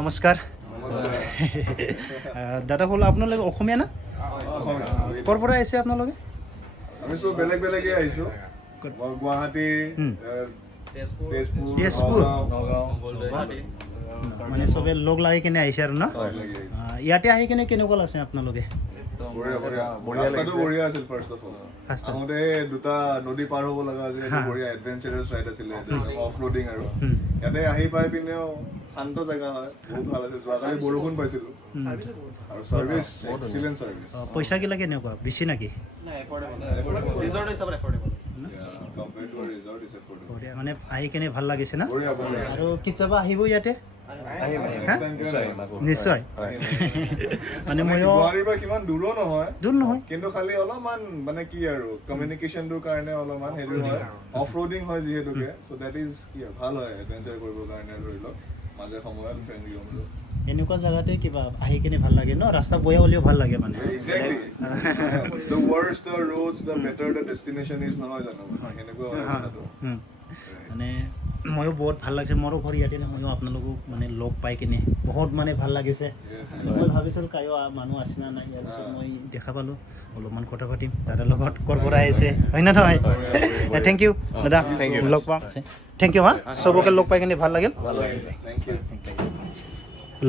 নমস্কাৰ দাদা হ'ল আপোনালোকে অসমীয়া না ক'ৰ পৰা আহিছে আপোনালোকে আমি সব বেলেগ বেলেগে আহিছো গুৱাহাটী তেজপুৰ মানে চবে লগ লাগি কিনে আহিছে আৰু না ইয়াতে আহি কিনে কেনেকুৱা লাগছে আপোনালোকে বঢ়িয়া আছিল ফাৰ্ষ্ট অফ অল আহোঁতে দুটা নদী পাৰ হ'ব লগা আছিল বঢ়িয়া এডভেঞ্চাৰাছ ৰাইড আছিলে অফ ৰোডিং আৰু ইয়াতে আহি পাই পিনেও শান্ত জেগা হয় বহুত ভাল আছিল যোৱাকালি বৰষুণ পাইছিলোঁ আৰু ছাৰ্ভিচ এক্সিলেণ্ট ছাৰ্ভিচ পইচা গিলা কেনেকুৱা বেছি নেকি মানে আহি কিনে ভাল লাগিছে না আৰু কেতিয়াবা আহিব ইয়াতে নিশ্চয় মানে ময়ো গুৱাহাটীৰ পৰা কিমান দূৰো নহয় দূৰ নহয় কিন্তু খালি অলপমান মানে কি আৰু কমিউনিকেশ্যনটোৰ কাৰণে অলপমান হেৰি হয় অফ ৰোডিং হয় যিহেতুকে চ' দেট ইজ কি ভাল হয় এডভেঞ্চাৰ কৰিবৰ কাৰণে ধৰি লওক মাজে সময়ত ফ্ৰেণ্ডলি এনেকুৱা জেগাতে কিবা আহি কিনে ভাল লাগে ন ৰাস্তা বয়া হ'লেও ভাল লাগে মানে Exactly. The worse the roads, the better the destination is নহয় জানো এনেকুৱা হয় কথাটো মানে ময়ো বহুত ভাল লাগিছে মোৰো ঘৰ ইয়াতে ময়ো আপোনালোকক মানে লগ পাই কিনে বহুত মানে ভাল লাগিছে মই ভাবিছিলোঁ কায়ো মানুহ আছে না নাই ইয়াৰ পিছত মই দেখা পালোঁ অলপমান কথা পাতিম দাদাৰ লগত ক'ৰ পৰা আহিছে হয় না নহয় থেংক ইউ দাদা লগ পাম থেংক ইউ হা চবকে লগ পাই কিনে ভাল লাগিল Thank you.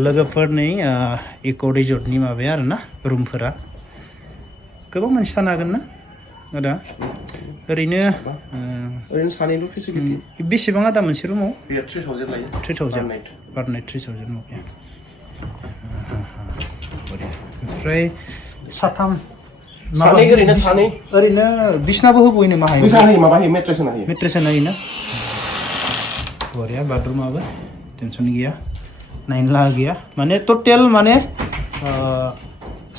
लोगोफोरनि इक' रिजर्टनि माबाया आरोना रुमफोरा गोबां मानसि थानो हागोन ना आदा ओरैनो सानैल' फेसिलिटि बेसेबां आदा मोनसे रुमाव 3000 लायो 3000 पार नाइट 3000 अके ओमफ्राय साथाम सानै ओरैनो सानै ओरैनो बिसनाबो होबोयो नामा हायो बिसा होयो माबा होयो मेट्रेस होनो हायो मेट्रेस होयो ना बरिया बाथरुमाबो टेनसन गैया नाइन लाख गैया माने टटेल माने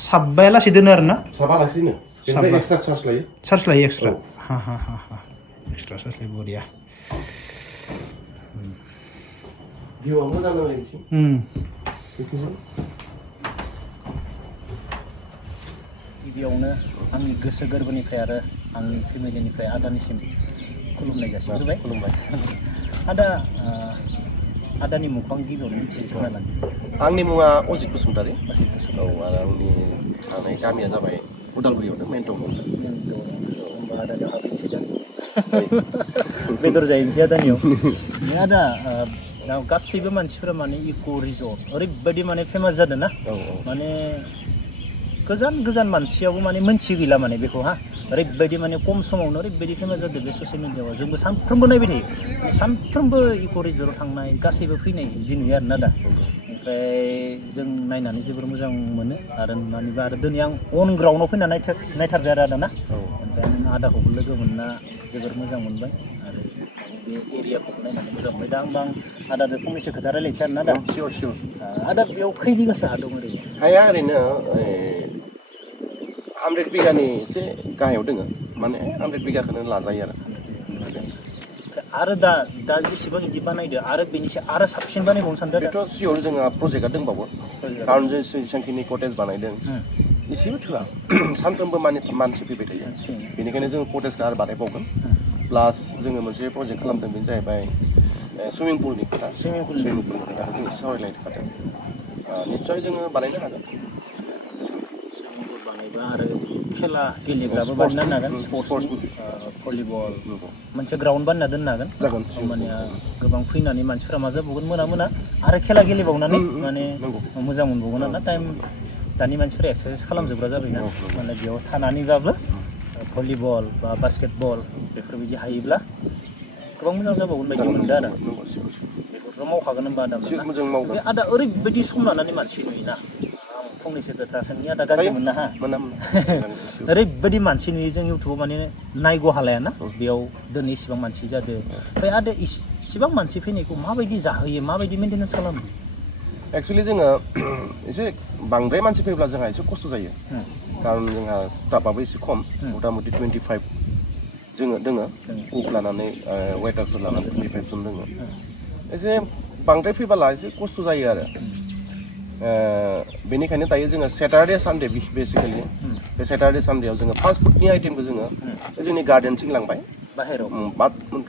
साब्बाया लासै दोनो आरो ना साबा लासिनो बेनिफ्राय एक्सट्रा चार्ज लायो एक्सट्रा हा एक्सट्रा चार्ज लायो बरिया भिउआ मोजां नालाय गिबियावनो आंनि गोसो गोरबोनिफ्राय आरो आंनि फेमिलिनिफ्राय आदानिसिम खुलुमनाय जासिहरबाय आदा आदानि मुंखौ आं गिबियावनो मिथियो खोनानानै आंनि मुङा अजित बसुमतारी औ आरो आंनि थानाय गामिया जाबाय उदालगुरियावनो मेन दङ होमबा आदानियाव हाबैनोसै दा बेदर जाहैनोसै आदानियाव आदा गासैबो मानसिफोरा माने इक' रिजर्ट ओरैबायदि माने फेमास जादों ना माने गोजान गोजान मानसियाबो माने मोनथि गैला माने बेखौ हा ओरैबायदि माने खम समावनो ओरैबायदि फेमास जादों बे ससियेल मिडियाआव जोंबो सानफ्रोमबो नायबाय थायो सानफ्रोमबो इक' रिजर्टआव थांनाय गासैबो फैनाय बिदि नुयो आरोना दा ओमफ्राय जों नायनानै जोबोर मोजां मोनो आरो नुनानैबो आरो दिनै आं अन ग्राउन्डआव फैना नायथारबाय आरो आदा ना ओमफ्राय आं आदाखौबो लोगो मोनना जोबोर मोजां मोनबाय आरो बे एरियाखौबो नायनानै मोजां मोनबाय दा होमबा आं आदाजों फंनैसो खोथा रायलायनोसै आरोना दा सियर आदा बेयाव खै बिगासो हा दं ओरैनो हाया ओरैनो 100 बिगानि एसे गाहायाव दोङो माने 100 बिगाखौनो लाजायो आरो दा जेसेबां बिदि बानायदो आरो बेनिसे आरो साबसिन बानायबावनो सानदों बेथ' सियर जोंहा प्रजेक्टआ दंबावो खारन जों जेसेबांखिनि कटेज बानायदों एसेबो थोआ सानफ्रोमबो मानसि फैबाय थायो बेनिखायनो जों कटेजखौ आरो बानायबावगोन प्लास जोङो मोनसे प्रजेक्ट खालामदों बेनो जाहैबाय सुइमिं पुलनि खोथा सुइमिं पुलनि खोथा जों एसे सावरायलायनो थाखाय निस्सय जोङो बानायनो हागोन आरो खेला गेलेग्राबो बानायनो हागोन स्पर्ट्स भलिबल मोनसे ग्राउन्ड बानायना दोननो हागोन जागोन होमबानिया गोबां फैनानै मानसिफोरा मा जाबावगोन मोना आरो खेला गेलेबावनानै माने मोजां मोनबावगोन आरोना टाइम दानि मानसिफोरा एक्सारसाइज खालामजोबग्रा जाबायना माने बेयाव थानानैबाबो भलिबल बा बास्केटबल बेफोरबायदि हायोब्ला गोबां मोजां जाबावगोन बायदि मोनदों आरो बेफोरखौ मावखागोन होनबा आदा आदा ओरैबायदि सम लानानै मानसि नुयोना फंनैसो खोथा सोंनि आदा गाज्रि मोनना हा ओरैबायदि मानसि नुयो जों इउटुबाव माने नायगौ हालायाना बेयाव दिनै इसिबां मानसि जादों ओमफ्राय आदा इसिबां मानसि फैनायखौ माबायदि जाहोयो माबायदि मेनटेनेन्स खालामो एक्सुवेलि जोङो एसे बांद्राय मानसि फैब्ला जोंहा एसे खस्थ' जायो खारन जोंहा स्टाफआबो एसे खम मथा मथि 25 जोङो दोङो कुक लानानै वेटारफोर लानानै 25 जन दोङो एसे बांद्राय फैबोला एसे खस्थ' जायो आरो बेनिखायनो दायो जोङो सेटारडे सानडे बेसिकेलि बे सेटारडे सानडेआव जोङो फास्ट फुडनि आइटेमखौ जोङो जोंनि गार्डेनथिं लांबाय बाहेराव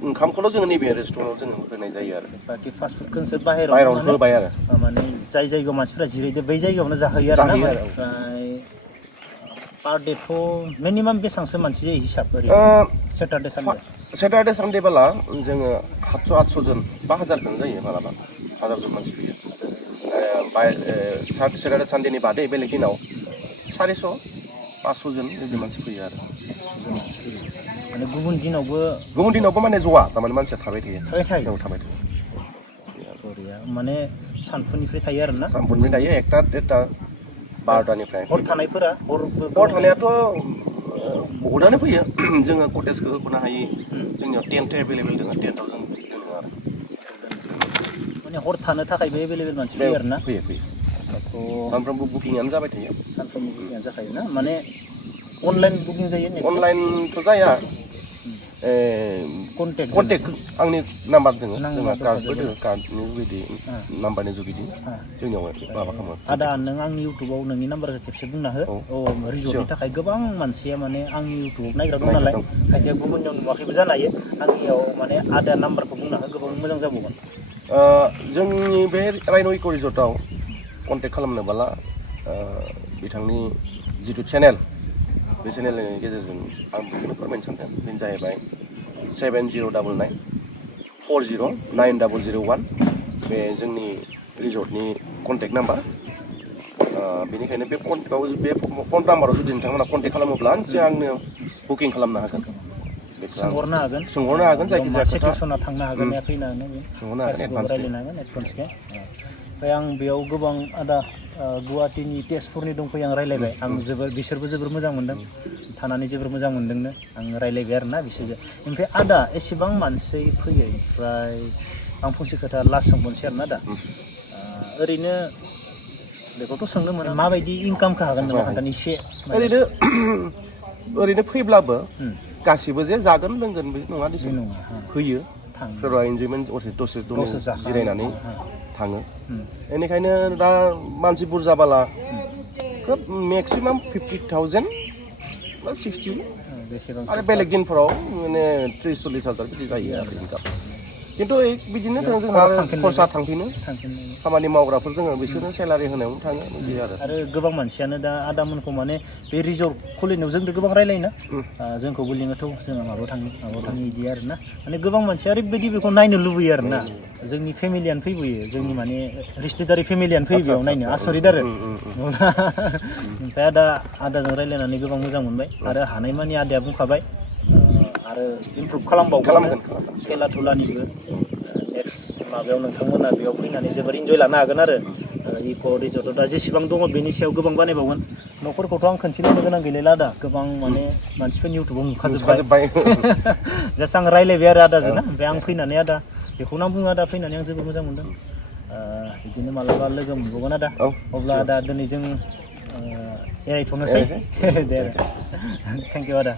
ओंखामखौल' जोङो नैबे रेस्टुरेन्टआव जोङो होनाय जायो आरो बाखि फास्ट फुडखौसो बाहेराव होबाय आरो माने जाय जायगायाव मानसिफोरा जिरायदो बै जायगायावनो जाहोयो आरो ना ओमफ्राय पार डेथ' मिनिमाम बेसेबांसो मानसि जायो हिसाब ओरैनो सेटारडे सानडेबोला जोङो 700-800 जन 1000 जन जायो मालाबा 1000 जन मानसि फैयो सेटारडे सानडेनि बादै बेलेग दिनाव 400-500 जन बिदि मानसि फैयो आरो माने गुबुन दिनावबो माने ज'आ थारमाने मानसिया थाबाय थायो माने सानफुनिफ्राय थायो आरो ना सानफुनिफ्राय थायो 1टा 12टानिफ्राय हर थानायफोरा हर थानायाथ' बहुदानो फैयो जोङो कटेजखौ होख'नो हायो जोंनियाव टेन्ट एभेलेबेल दङ टेन्टआव जों दोनो आरो माने हर थानो थाखायबो एभेलेबेल मानसि फैयो आरो ना फैयो सानफ्रोमबो बुकिंआनो जाबाय थायो सानफ्रोमबो बुकिंआनो जाखायो ना माने अनलाइन बुकिं जायो अनलाइनथ' जाया कन्टेक्ट आंनि नाम्बार दङ जोंहा कार्डबो दङ कार्डनि जुगिदि नाम्बारनि जुगिदि जोंनियाव माबा खालामो आदा नों आंनि इउटुबाव नोंनि नाम्बारखौ खेबसे बुंना हो रिजर्टनि थाखाय गोबां मानसिया माने आंनि इउटुबाव नायग्रा दं नालाय खायसेया गुबुननियाव नुवाखैबो जानो हायो आंनियाव माने आदा नाम्बारखौ बुंना हो गोबां मोजां जाबावगोन जोंनि बे राइन' इक' रिजर्टआव कन्टेक्ट खालामनोब्ला बिथांनि जिथु चेनेल बे चेनेलनि गेजेरजों आं बेखौनो फोरमायनो सानदों बेनो जाहैबाय 7099409001 बे जोंनि रिजर्टनि कन्टेक्ट नाम्बार बेनिखायनो बे कन्टेक्टआव बे फन नाम्बाराव जुदि नोंथांमोना कन्टेक्ट खालामोब्ला आंनो बुकिं खालामनो हागोन सोंहरनो हागोन जायखिजाया सिटुवेसनाव थांनो हागोन फैनानै रायज्लायनो हागोन एडभान्सके ओमफ्राय आं बेयाव गोबां आदा गुवाहाटीनि तेजपुरनि दंफैयो आं रायज्लायबाय आं बिसोरबो जोबोर मोजां मोन्दों थानानै जोबोर मोजां मोन्दोंनो आं रायज्लायबाय आरो ना बिसोरजों ओमफ्राय आदा एसेबां मानसि फैयो ओमफ्राय आं फंसे खोथा लास्ट सोंबावनोसै आरो ना आदा ओरैनो बेखौथ' सोंनो मोनो माबायदि इनकामखौ हागोन नों खोन्थानो एसे ओरैनो फैब्लाबो गासिबो जे जागोन लोंगोन बे नङा दिसुन फैयो सोरबा इन्जयमेन्ट दसे जिरायनानै थाङो बेनिखायनो दा मानसि बुरजाबाला खोब मेक्सिमाम 50,000 बा 60 आरो बेलेग दिनफोराव माने 30-40 हाजार बिदि जायो आरो इनकाम खिन्थु बिदिनो जोंहा खरसा थांफिनो खामानि मावग्राफोर जोङो बिसोरनो सेलारि होनायावनो थाङो बिदि आरो गोबां मानसियानो दा आदामोनखौ माने बे रिजर्ट खुलिनायाव जोंथ' गोबां रायलायोना जोंखौबो लिङोथ' जोङो माबायाव थाङो बिदि आरो ना माने गोबां मानसिया ओरैबायदि बेखौ नायनो लुबैयो आरो ना जोंनि फेमिलियानो फैबोयो जोंनि माने रिश्तेदारि फेमिलियानो फैयो बेयाव नायनो आसरित आरो ओमफ्राय आदाजों रायलायनानै गोबां मोजां मोनबाय आरो हानायमानि आदाया बुंखाबाय आरो इमप्रुभ खालामबावगोन खेला धुलानिबो नेक्स्ट माबायाव नोंथांमोना बेयाव फैनानै जोबोर इन्जय लानो हागोन आरो इक' रिजर्टआव दा जेसेबां दङ बेनि सायाव गोबां बानायबावगोन न'फोरखौथ' आं खोन्थिनो गोनां गैलायला आदा गोबां माने मानसिफोरनि इउटुबाव नुखाजोब्बाय जास्ट आं रायलायबाय आरो आदाजों ना ओमफ्राय आं फैनानै आदा बेखौनो आं बुङो आदा फैनानै आं जोबोर मोजां मोनदों बिदिनो मालाबा लोगो मोनबावगोन आदा अब्ला आदा दिनै जों एरायथ'नोसै दे थेंक इउ आदा